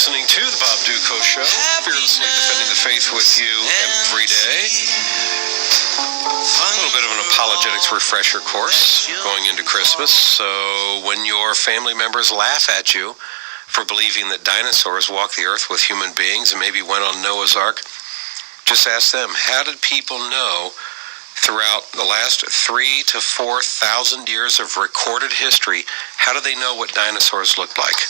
listening to The Bob Duco Show, fearlessly defending the faith with you every day. A little bit of an apologetics refresher course going into Christmas. So when your family members laugh at you for believing that dinosaurs walked the earth with human beings and maybe went on Noah's Ark, just ask them, how did people know throughout the last 3,000 to 4,000 years of recorded history, how do they know what dinosaurs looked like?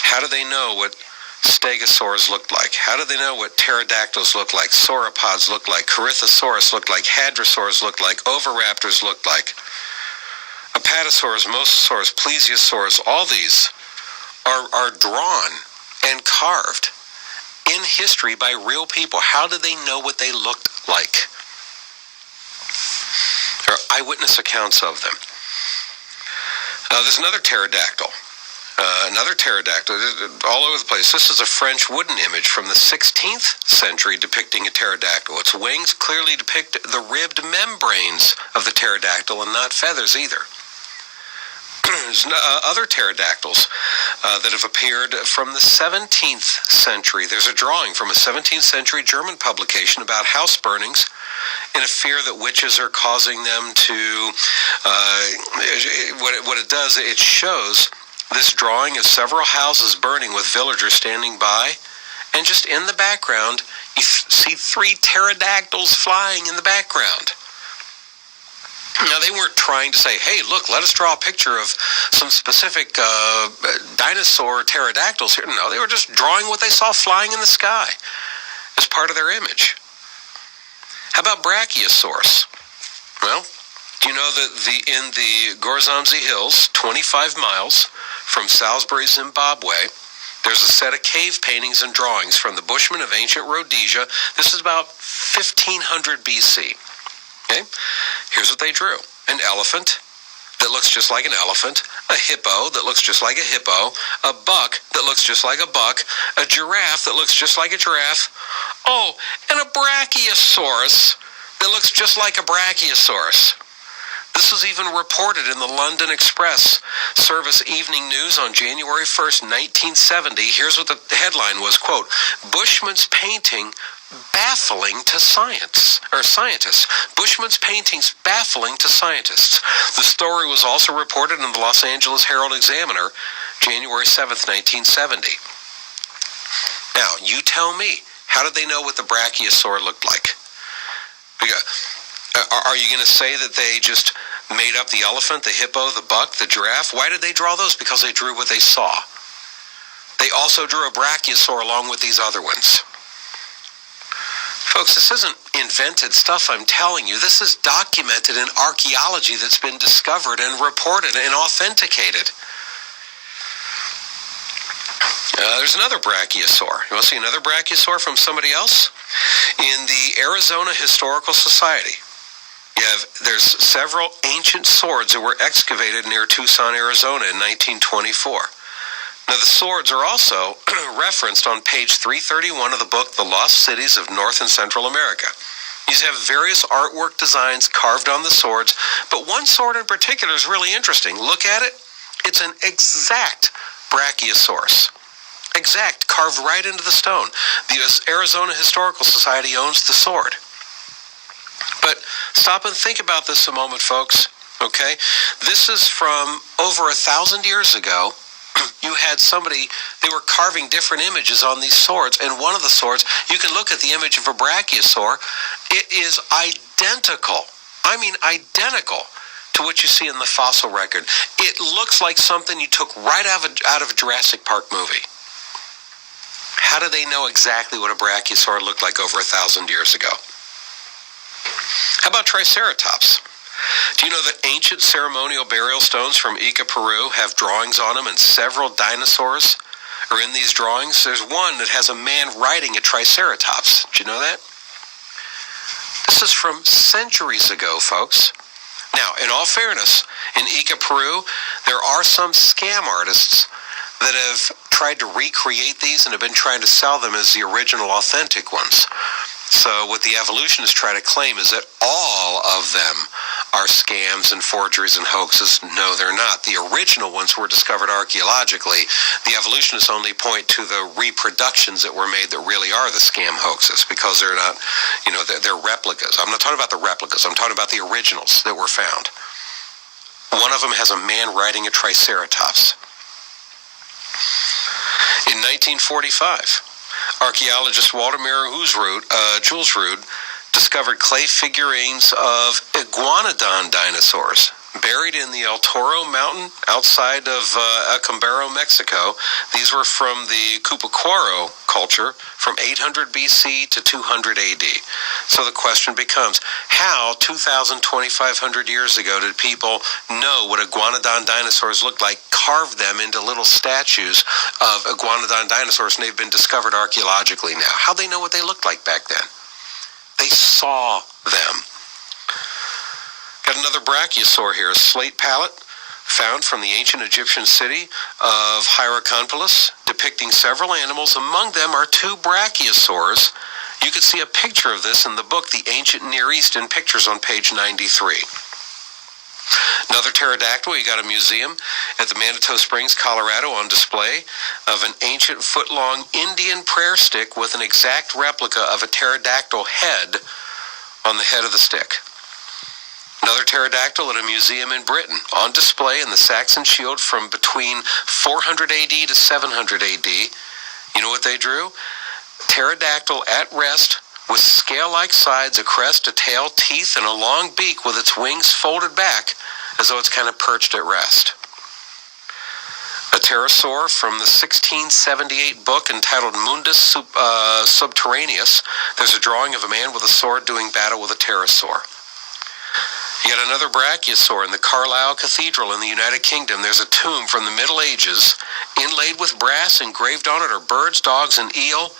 How do they know what stegosaurs looked like? How do they know what pterodactyls looked like, sauropods looked like, corythosaurus looked like, hadrosaurs looked like, oviraptors looked like, apatosaurs, mosasaurs, plesiosaurs? All these are drawn and carved in history by real people. How do they know what they looked like? There are eyewitness accounts of them. There's another pterodactyl. All over the place. This is a French wooden image from the 16th century depicting a pterodactyl. Its wings clearly depict the ribbed membranes of the pterodactyl and not feathers either. There's other pterodactyls that have appeared from the 17th century. There's a drawing from a 17th century German publication about house burnings in a fear that witches are causing them to... What it does, it shows this drawing of several houses burning with villagers standing by, and just in the background, you see 3 pterodactyls flying in the background. Now, they weren't trying to say, hey, look, let us draw a picture of some specific dinosaur pterodactyls here. No, they were just drawing what they saw flying in the sky as part of their image. How about Brachiosaurus? Well, do you know that in the Gorzamzi Hills, 25 miles from Salisbury, Zimbabwe, there's a set of cave paintings and drawings from the Bushmen of ancient Rhodesia. This is about 1500 BC. Okay? Here's what they drew. An elephant that looks just like an elephant, a hippo that looks just like a hippo, a buck that looks just like a buck, a giraffe that looks just like a giraffe, and a brachiosaurus that looks just like a brachiosaurus. This was even reported in the London Express Service Evening News on January 1st, 1970. Here's what the headline was, quote, Bushman's painting baffling to scientists. Bushman's paintings baffling to scientists. The story was also reported in the Los Angeles Herald Examiner, January 7th, 1970. Now, you tell me, how did they know what the brachiosaur looked like? Are you going to say that they just made up the elephant, the hippo, the buck, the giraffe? Why did they draw those? Because they drew what they saw. They also drew a brachiosaur along with these other ones. Folks, this isn't invented stuff I'm telling you. This is documented in archaeology that's been discovered and reported and authenticated. There's another brachiosaur. You want to see another brachiosaur from somebody else? In the Arizona Historical Society, there's several ancient swords that were excavated near Tucson, Arizona in 1924. Now, the swords are also referenced on page 331 of the book, The Lost Cities of North and Central America. These have various artwork designs carved on the swords, but one sword in particular is really interesting. Look at it. It's an exact brachiosaurus. Exact, carved right into the stone. The Arizona Historical Society owns the sword. But stop and think about this a moment, folks, okay? This is from over 1,000 years ago. You had somebody, they were carving different images on these swords, and one of the swords, you can look at the image of a brachiosaur. It is identical, identical to what you see in the fossil record. It looks like something you took right out of a Jurassic Park movie. How do they know exactly what a brachiosaur looked like over 1,000 years ago? How about Triceratops? Do you know that ancient ceremonial burial stones from Ica, Peru have drawings on them, and several dinosaurs are in these drawings? There's one that has a man riding a Triceratops. Did you know that? This is from centuries ago, folks. Now, in all fairness, in Ica, Peru, there are some scam artists that have tried to recreate these and have been trying to sell them as the original authentic ones. So what the evolutionists try to claim is that all of them are scams and forgeries and hoaxes. No, they're not. The original ones were discovered archaeologically. The evolutionists only point to the reproductions that were made that really are the scam hoaxes, because they're not, they're replicas. I'm not talking about the replicas. I'm talking about the originals that were found. One of them has a man riding a triceratops. In 1945, archaeologist Jules Rood, discovered clay figurines of iguanodon dinosaurs buried in the El Toro mountain outside of Acambaro, Mexico. These were from the Cupacuaro culture from 800 BC to 200 AD. So the question becomes, how 2,500 years ago did people know what iguanodon dinosaurs looked like, carve them into little statues of iguanodon dinosaurs, and they've been discovered archaeologically now? How'd they know what they looked like back then? They saw them. Got another brachiosaur here, a slate palette found from the ancient Egyptian city of Hierakonpolis, depicting several animals. Among them are two brachiosaurs. You can see a picture of this in the book, The Ancient Near East in Pictures, on page 93. Another pterodactyl, you got a museum at the Manitou Springs, Colorado, on display of an ancient foot-long Indian prayer stick with an exact replica of a pterodactyl head on the head of the stick. Another pterodactyl at a museum in Britain, on display in the Saxon Shield from between 400 AD to 700 AD. You know what they drew? Pterodactyl at rest with scale-like sides, a crest, a tail, teeth, and a long beak with its wings folded back as though it's kind of perched at rest. A pterosaur from the 1678 book entitled Mundus Subterraneus. There's a drawing of a man with a sword doing battle with a pterosaur. You got another brachiosaur in the Carlisle Cathedral in the United Kingdom. There's a tomb from the Middle Ages. Inlaid with brass, engraved on it are birds, dogs, and eel,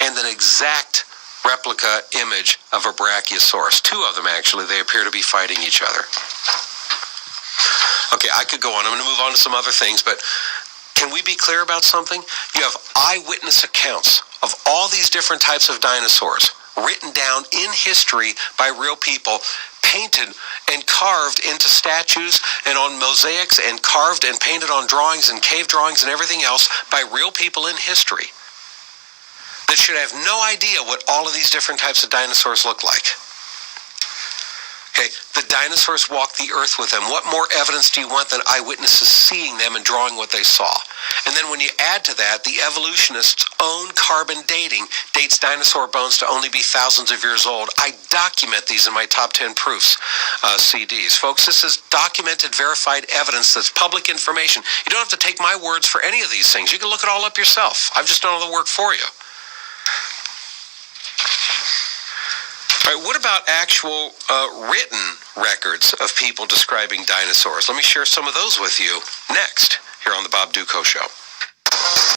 and an exact replica image of a brachiosaurus. Two of them, actually. They appear to be fighting each other. Okay, I could go on. I'm going to move on to some other things, but can we be clear about something? You have eyewitness accounts of all these different types of dinosaurs written down in history by real people, painted and carved into statues and on mosaics, and carved and painted on drawings and cave drawings and everything else by real people in history that should have no idea what all of these different types of dinosaurs look like. Okay, the dinosaurs walked the earth with them. What more evidence do you want than eyewitnesses seeing them and drawing what they saw? And then when you add to that, the evolutionists' own carbon dating dates dinosaur bones to only be thousands of years old. I document these in my top 10 proofs CDs. Folks, this is documented, verified evidence that's public information. You don't have to take my words for any of these things. You can look it all up yourself. I've just done all the work for you. All right, what about actual written records of people describing dinosaurs? Let me share some of those with you next here on The Bob Dutko Show.